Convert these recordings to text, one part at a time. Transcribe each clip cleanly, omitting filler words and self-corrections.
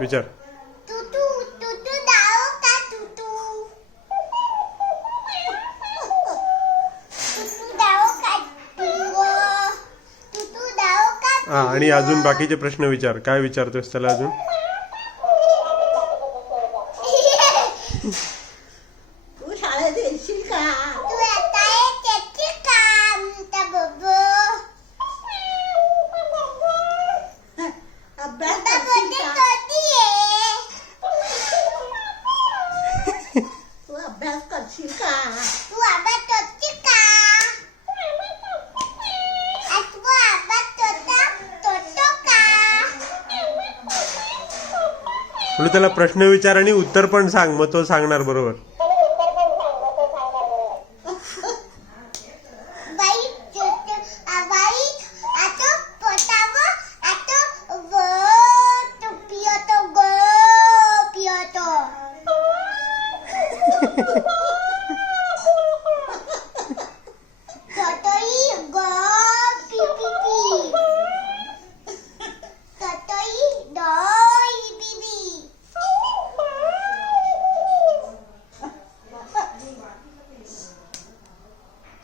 विचार. हा, आणि अजून बाकीचे प्रश्न विचार. काय विचारतोस त्याला अजून? तू शाळेत येशील का? अभ्यास करशील का? तू अभ्यास करशील का? तुला त्याला प्रश्न विचार आणि उत्तर पण सांग, मग तो सांगणार बरोबर.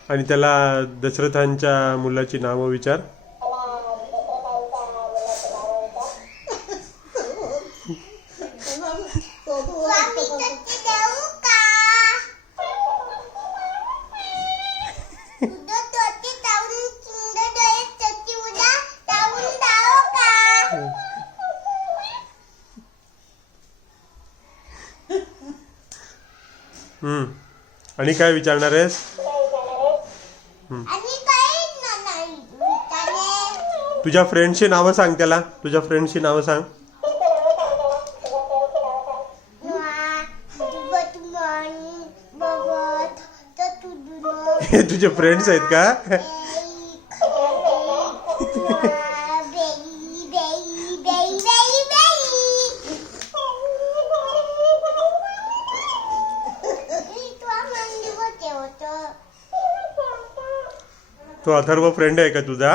आणि त्याला दशरथांच्या मुलाची नावं विचार. आणि काय विचारणार आहेस? तुझ्या फ्रेंडची नावं सांग त्याला. तुझ्या फ्रेंडची नावं सांग. हे तुझे फ्रेंड्स आहेत का? तो अथर्व फ्रेंड आहे का तुझा?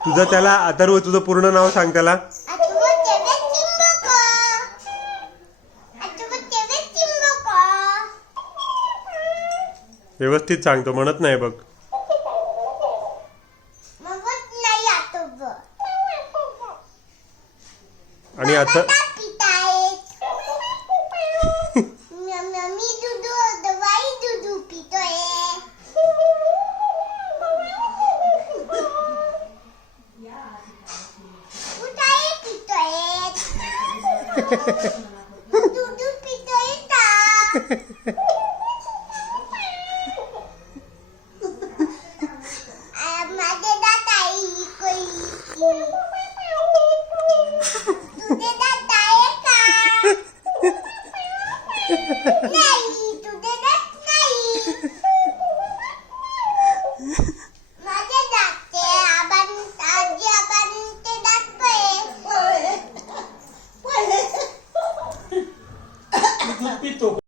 तुझं त्याला अथर्व, तुझं पूर्ण नाव सांग त्याला. व्यवस्थित सांगतो, म्हणत नाही बघ. आणि आता पितोय